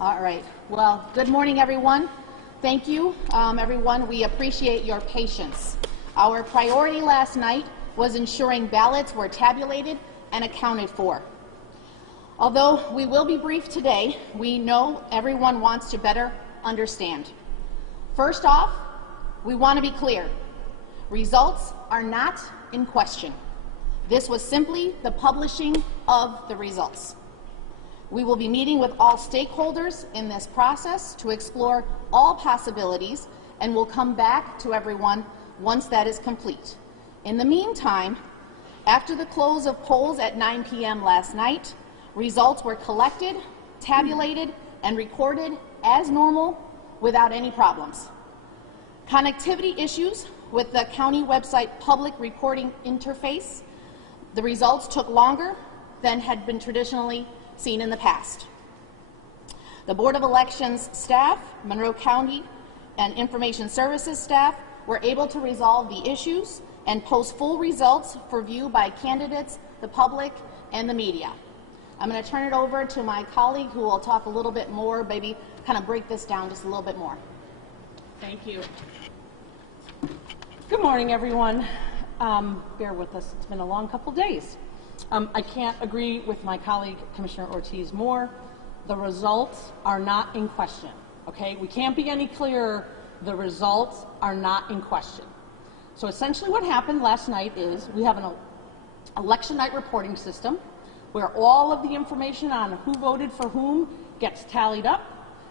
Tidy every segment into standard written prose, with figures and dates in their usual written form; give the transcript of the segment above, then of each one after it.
All right. Well, good morning, everyone. Thank you, everyone. We appreciate your patience. Our priority last night was ensuring ballots were tabulated and accounted for. Although we will be brief today, we know everyone wants to better understand. First off, we want to be clear. Results are not in question. This was simply the publishing of the results. We will be meeting with all stakeholders in this process to explore all possibilities, and we'll come back to everyone once that is complete. In the meantime, after the close of polls at 9 p.m. last night, results were collected, tabulated, and recorded as normal without any problems. Connectivity issues with the county website public reporting interface, the results took longer than had been traditionally seen in the past. The Board of Elections staff, Monroe County and Information Services staff were able to resolve the issues and post full results for view by candidates, the public, and the media. I'm going to turn it over to my colleague who will talk a little bit more, maybe kind of break this down just a little bit more. Thank you. Good morning, everyone. Bear with us. It's been a long couple days. I can't agree with my colleague, Commissioner Ortiz, more. The results are not in question, okay? We can't be any clearer. The results are not in question. So essentially what happened last night is we have an election night reporting system where all of the information on who voted for whom gets tallied up,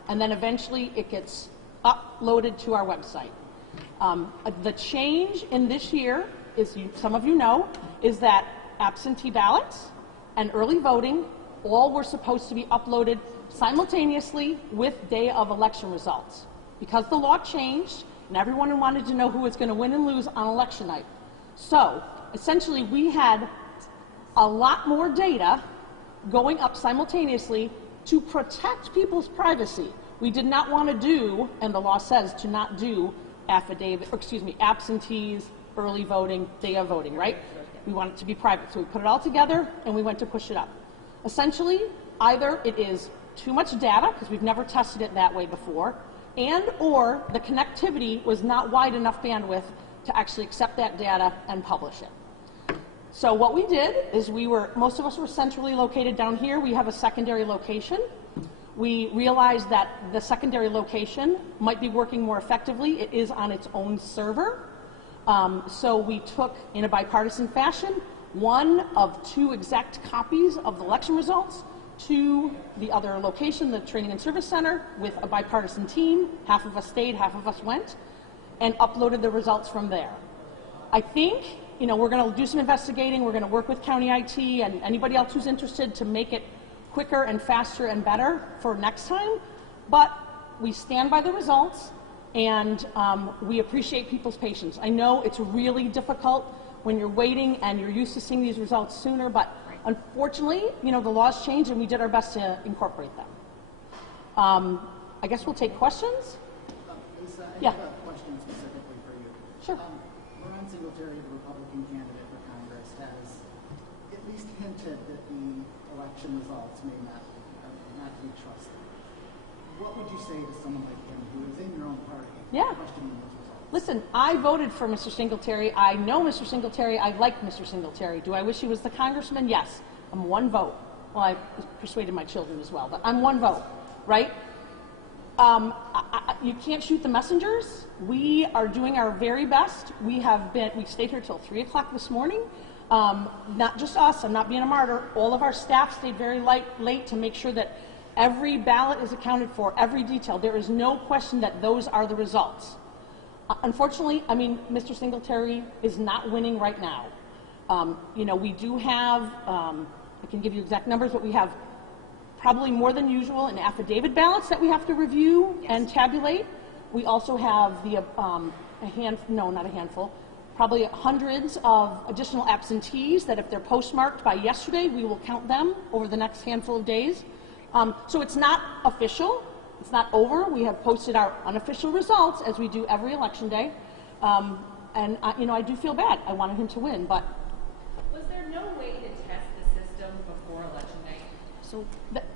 and then eventually it gets uploaded to our website. The change in this year is, some of you know, is that absentee ballots and early voting all were supposed to be uploaded simultaneously with day of election results. Because the law changed and everyone wanted to know who was going to win and lose on election night. So essentially we had a lot more data going up simultaneously to protect people's privacy. We did not want to do, and the law says to not do absentees, early voting, day of voting, right? We want it to be private. So we put it all together and we went to push it up. Essentially, either it is too much data, because we've never tested it that way before, and or the connectivity was not wide enough bandwidth to actually accept that data and publish it. So what we did is most of us were centrally located down here. We have a secondary location. We realized that the secondary location might be working more effectively. It is on its own server. So we took, in a bipartisan fashion, one of two exact copies of the election results to the other location, the Training and Service Center, with a bipartisan team. Half of us stayed, half of us went, and uploaded the results from there. I think, we're going to do some investigating. We're going to work with county IT and anybody else who's interested to make it quicker and faster and better for next time. But we stand by the results. And we appreciate people's patience. I know it's really difficult when you're waiting and you're used to seeing these results sooner, but unfortunately, the laws changed and we did our best to incorporate them. I guess we'll take questions. Lisa, I yeah. have a question specifically for you. Sure. Ron Singletary, the Republican candidate for Congress, has at least hinted that the election results may not be trusted. What would you say to someone like him who is in your own party questioning those results? Listen, I voted for Mr. Singletary. I know Mr. Singletary. I like Mr. Singletary. Do I wish he was the congressman? Yes. I'm one vote. Well, I persuaded my children as well, but I'm one vote, right? You can't shoot the messengers. We are doing our very best. We stayed here till 3 o'clock this morning. Not just us. I'm not being a martyr. All of our staff stayed very late to make sure that every ballot is accounted for, every detail. There is no question that those are the results. Unfortunately, Mr. Singletary is not winning right now. We do have, I can give you exact numbers, but we have probably more than usual in affidavit ballots that we have to review and tabulate. We also have probably hundreds of additional absentees that if they're postmarked by yesterday, we will count them over the next handful of days. So it's not official. It's not over. We have posted our unofficial results as we do every election day. I do feel bad. I wanted him to win, but. Was there no way to test the system before election night? So,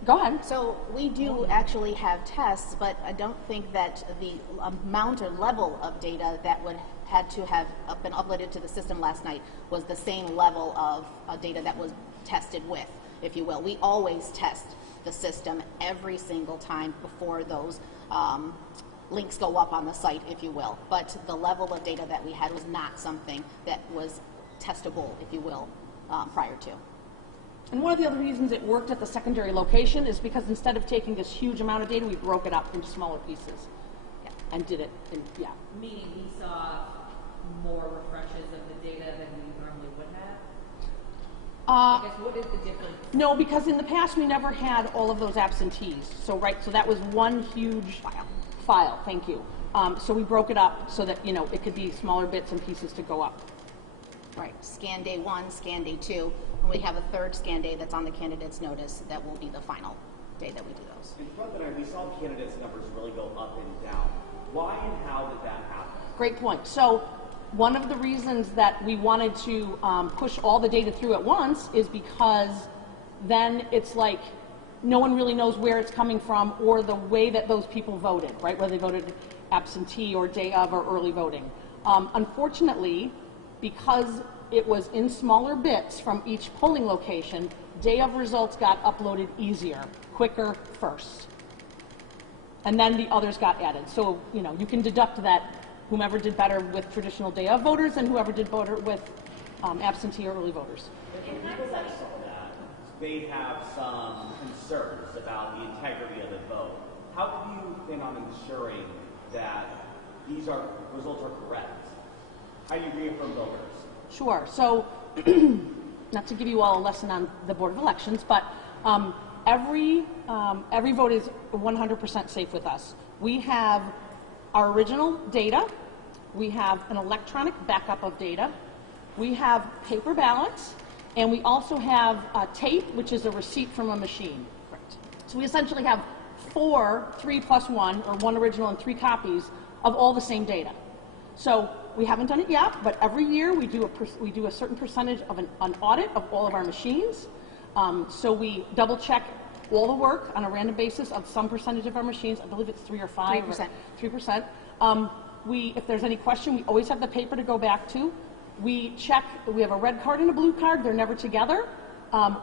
Go ahead. so we do actually have tests, but I don't think that the amount or level of data that would had to have been uploaded to the system last night was the same level of data that was tested with, if you will. We always test the system every single time before those links go up on the site, if you will. But the level of data that we had was not something that was testable, if you will, prior to. And one of the other reasons it worked at the secondary location is because instead of taking this huge amount of data, we broke it up into smaller pieces and did it. Meaning we saw more refreshes of the data than we normally would have? I guess what is the difference? No, because in the past we never had all of those absentees. So so that was one huge file. Thank you. So we broke it up so that it could be smaller bits and pieces to go up. Right, scan day 1, scan day 2, and we have a third scan day that's on the candidate's notice that will be the final day that we do those. In front of the night, we saw candidates' numbers really go up and down. Why and how did that happen? Great point. So one of the reasons that we wanted to push all the data through at once is because then it's like no one really knows where it's coming from or the way that those people voted, right? Whether they voted absentee or day of or early voting. Unfortunately, because it was in smaller bits from each polling location, day of results got uploaded easier, quicker first. And then the others got added. So, you can deduct that whomever did better with traditional day of voters and whoever did better with absentee or early voters. And people that saw that, they have some concerns about the integrity of the vote. How do you think on ensuring that these results are correct? How do you reaffirm voters? Sure. So, not to give you all a lesson on the Board of Elections, but every vote is 100% safe with us. We have our original data. We have an electronic backup of data. We have paper ballots, and we also have tape, which is a receipt from a machine. Correct. So we essentially have 3 plus 1, or 1 original and 3 copies of all the same data. So we haven't done it yet, but every year we do a certain percentage of an audit of all of our machines. So we double check all the work on a random basis of some percentage of our machines. I believe it's 3 or 5. 3%. 3%. If there's any question, we always have the paper to go back to. We check. We have a red card and a blue card. They're never together.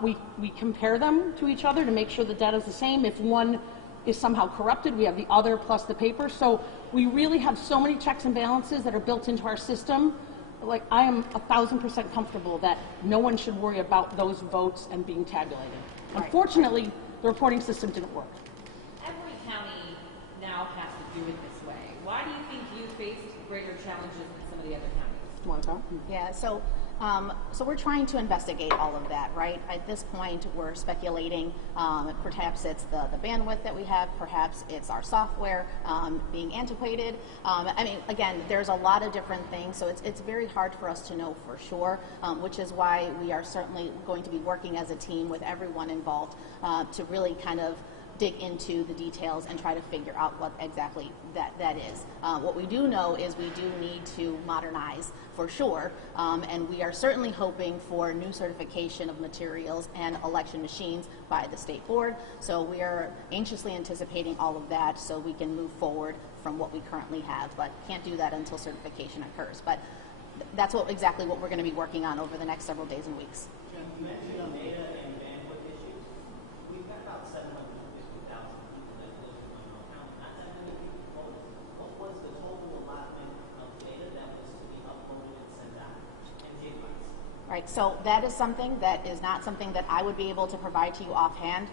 We compare them to each other to make sure the data is the same. If one is somehow corrupted, we have the other plus the paper. So we really have so many checks and balances that are built into our system. Like, I am 1,000% comfortable that no one should worry about those votes and being tabulated. Right. Unfortunately, the reporting system didn't work. Every county now has to do it this way. Why do you think you faced greater challenges than some of the other counties? Want to go? Yeah, so we're trying to investigate all of that, right? At this point, we're speculating. Perhaps it's the bandwidth that we have. Perhaps it's our software being antiquated. Again, there's a lot of different things, so it's very hard for us to know for sure, which is why we are certainly going to be working as a team with everyone involved to really kind of dig into the details and try to figure out what exactly that is. What we do know is we do need to modernize for sure, and we are certainly hoping for new certification of materials and election machines by the state board. So we are anxiously anticipating all of that so we can move forward from what we currently have, but can't do that until certification occurs. But that's exactly what we're going to be working on over the next several days and weeks. Jen, you mentioned data and bandwidth issues. We've got about 750,000 people that live in Monroe County. Not that many people voted. What was the total allotment of data that was to be uploaded and sent out? And gigabytes? Right, so that is something that is not something that I would be able to provide to you offhand.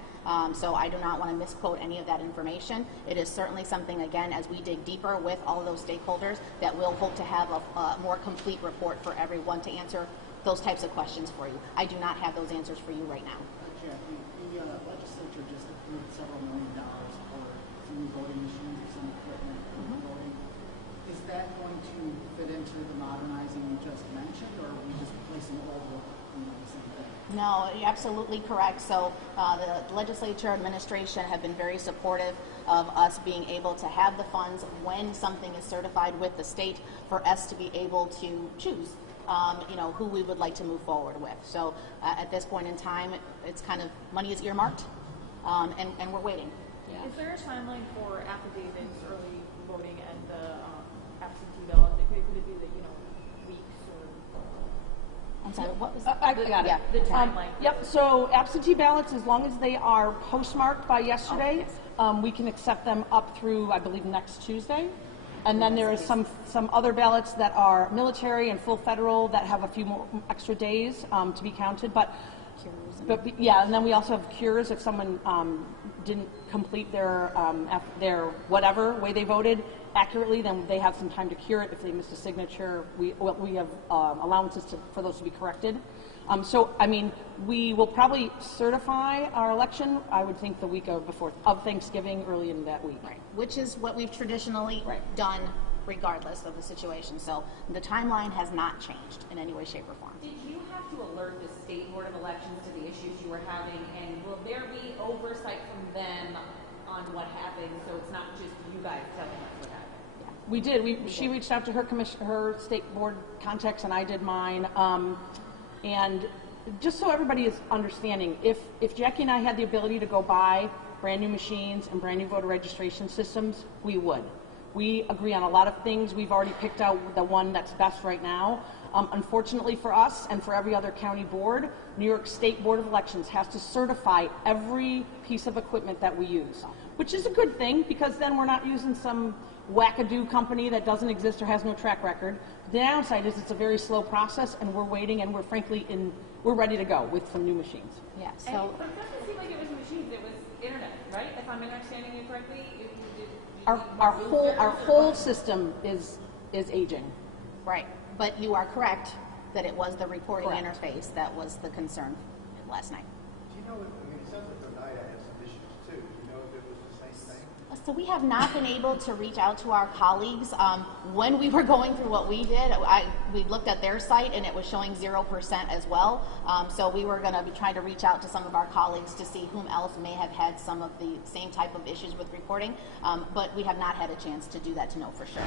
So I do not want to misquote any of that information. It is certainly something, again, as we dig deeper with all of those stakeholders, that we'll hope to have a more complete report for everyone to answer those types of questions for you. I do not have those answers for you right now. Jackie, the legislature just approved several $1 million for some new voting machines or some equipment for voting. Is that going to fit into the modernizing you just mentioned, or are we just replacing old with the same thing? No, you're absolutely correct. So the legislature administration have been very supportive of us being able to have the funds when something is certified with the state for us to be able to choose who we would like to move forward with. So at this point in time, it's kind of money is earmarked and we're waiting. Is there a timeline for affidavits, early voting, and the absentee ballot? Could it be that, weeks or? I'm sorry, what was I got it. Yeah. The timeline? Yep, so absentee ballots, as long as they are postmarked by yesterday, we can accept them up through, I believe, next Tuesday. And then there is some other ballots that are military and full federal that have a few more extra days to be counted. But yeah, and then we also have cures if someone didn't complete their whatever way they voted accurately, then they have some time to cure it. If they missed a signature, we have allowances for those to be corrected. So, I mean, we will probably certify our election, I would think, the week of Thanksgiving, early in that week. Right, which is what we've traditionally done regardless of the situation. So the timeline has not changed in any way, shape, or form. Did you have to alert the State Board of Elections to the issues you were having, and will there be oversight from them on what happened, so it's not just you guys telling us what happened? Yeah. We did. She reached out to her state board contacts, and I did mine. And just so everybody is understanding, if Jackie and I had the ability to go buy brand new machines and brand new voter registration systems, we would. We agree on a lot of things. We've already picked out the one that's best right now. Unfortunately for us and for every other county board, New York State Board of Elections has to certify every piece of equipment that we use, which is a good thing because then we're not using some wackadoo company that doesn't exist or has no track record. The downside is it's a very slow process, and we're waiting, and we're ready to go with some new machines. Yeah. And So it doesn't seem like it was machines, it was internet, right? If I'm understanding you correctly, Our whole system is aging. right, but you are correct that it was the reporting Correct. interface that was the concern last night. Do you know, it sounds like Oneida had some issues too. Do you know if it was the same thing? So we have not been able to reach out to our colleagues. When we were going through what we did, we looked at their site and it was showing 0% as well. So we were going to be trying to reach out to some of our colleagues to see whom else may have had some of the same type of issues with reporting. But we have not had a chance to do that to know for sure.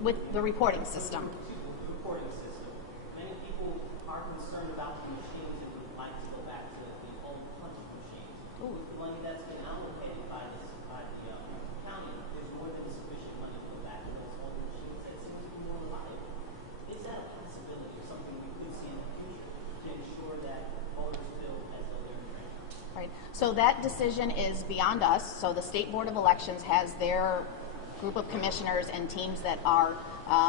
With the reporting system. Reporting system. Many people are concerned about the machines and would like to go back to the old punching machines. With the money that's been allocated by the county, there's more than sufficient money to go back to those old machines that seem to be more reliable. Is that a possibility or something we could see in the future to ensure that voters feel as though they're trained? Right. So that decision is beyond us. So the State Board of Elections has their group of commissioners and teams that are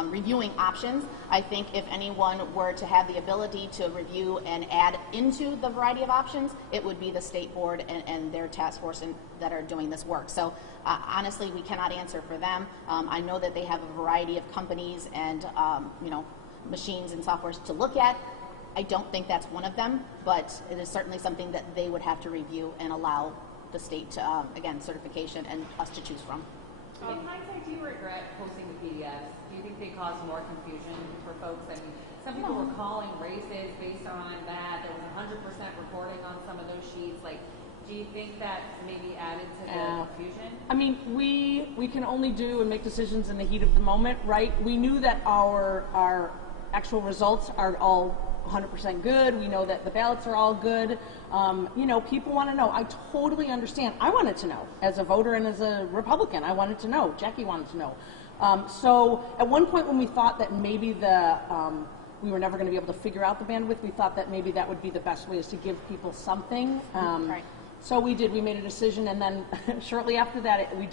reviewing options. I think if anyone were to have the ability to review and add into the variety of options, it would be the State Board and their task force that are doing this work. So honestly, we cannot answer for them. I know that they have a variety of companies and machines and softwares to look at. I don't think that's one of them, but it is certainly something that they would have to review and allow the state to, again, certification and us to choose from. in hindsight, do you regret posting the PDFs? Do you think they caused more confusion for folks? I mean, some people were calling races based on that. There was 100% reporting on some of those sheets. Like, do you think that maybe added to the confusion? I mean, we can only do and make decisions in the heat of the moment, right? We knew that our actual results are all 100% good. We know that the ballots are all good. People want to know. I totally understand. I wanted to know as a voter and as a Republican. I wanted to know. Jackie wanted to know. So at one point when we thought that maybe we were never going to be able to figure out the bandwidth, we thought that maybe that would be the best way is to give people something. Right. So we did. We made a decision, and then shortly after that, we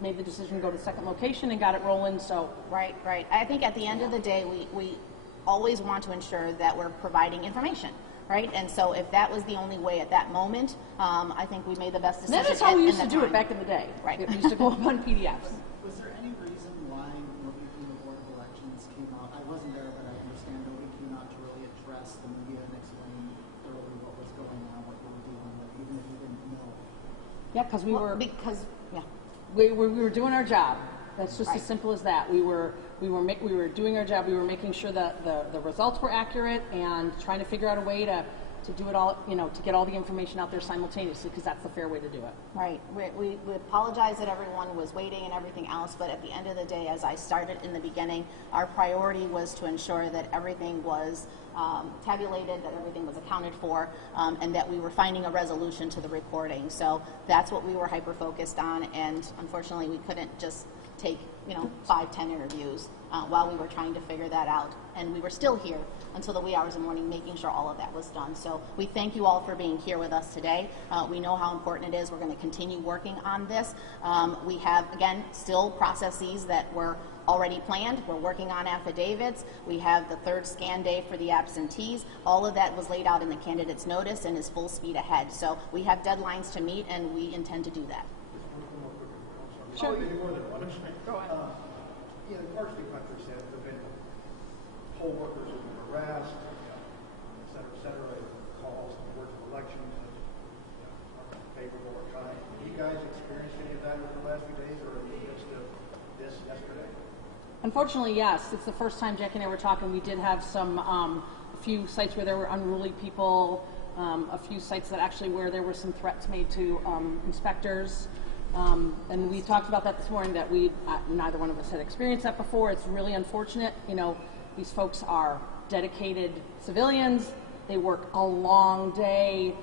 made the decision to go to the second location and got it rolling. So Right. I think at the end of the day, we always want to ensure that we're providing information, right? And so if that was the only way at that moment, I think we made the best decision. that is how we used in to the do it time. back in the day. Right. We used to go up on PDFs. Was there any reason why nobody from the Board of Elections came out? I wasn't there, but I understand nobody came out to really address the media and explain thoroughly what was going on, what you were dealing with, even if you didn't know. Yeah, because we were doing our job. That's just Right. as simple as that. We were doing our job. We were making sure that the results were accurate and trying to figure out a way to to do it all, you know, to get all the information out there simultaneously, because that's the fair way to do it. Right. We apologize that everyone was waiting and everything else, but at the end of the day, as I started in the beginning, our priority was to ensure that everything was tabulated, that everything was accounted for, and that we were finding a resolution to the recording. So that's what we were hyper-focused on, and unfortunately we couldn't just take, you know, 5-10 interviews while we were trying to figure that out. And we were still here until the wee hours of the morning making sure all of that was done. So we thank you all for being here with us today. We know how important it is. We're going to continue working on this. We have, again, still processes that were already planned. We're working on affidavits. We have the third scan day for the absentees. All of that was laid out in the candidate's notice and is full speed ahead. So we have deadlines to meet, and we intend to do that. Sure. Go ahead. You know, varsity country said there have been poll workers who have been harassed, et cetera, calls towards elections that are favorable or kind. Have you guys experienced any of that over the last few days, or are you just this yesterday? Unfortunately, yes. It's the first time Jackie and I were talking. We did have some, a few sites where there were unruly people, a few sites that actually where there were some threats made to inspectors. And we talked about that this morning, that neither one of us had experienced that before. It's really unfortunate. You know, these folks are dedicated civilians. They work a long day.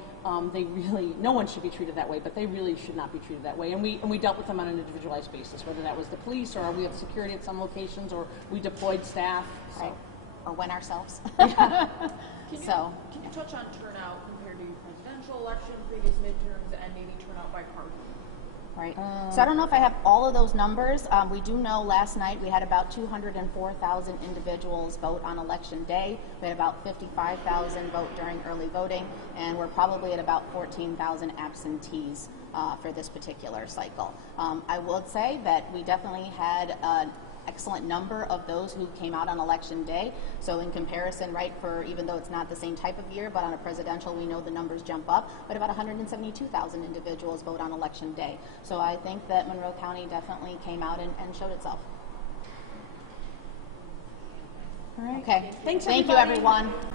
They really, no one should be treated that way, but they really should not be treated that way. And we dealt with them on an individualized basis, whether that was the police, or we have security at some locations, or we deployed staff. So. Right. Or win ourselves. Can you touch on turnout compared to presidential election, previous midterms, and maybe turnout by party? Right. So I don't know if I have all of those numbers. We do know last night we had about 204,000 individuals vote on election day. We had about 55,000 vote during early voting, and we're probably at about 14,000 absentees for this particular cycle. I would say that we definitely had an excellent number of those who came out on election day. So in comparison, right, for even though it's not the same type of year, but on a presidential, we know the numbers jump up, but about 172,000 individuals vote on election day. So I think that Monroe County definitely came out and showed itself. All right. Okay. Thanks, Thank you, everybody. everyone.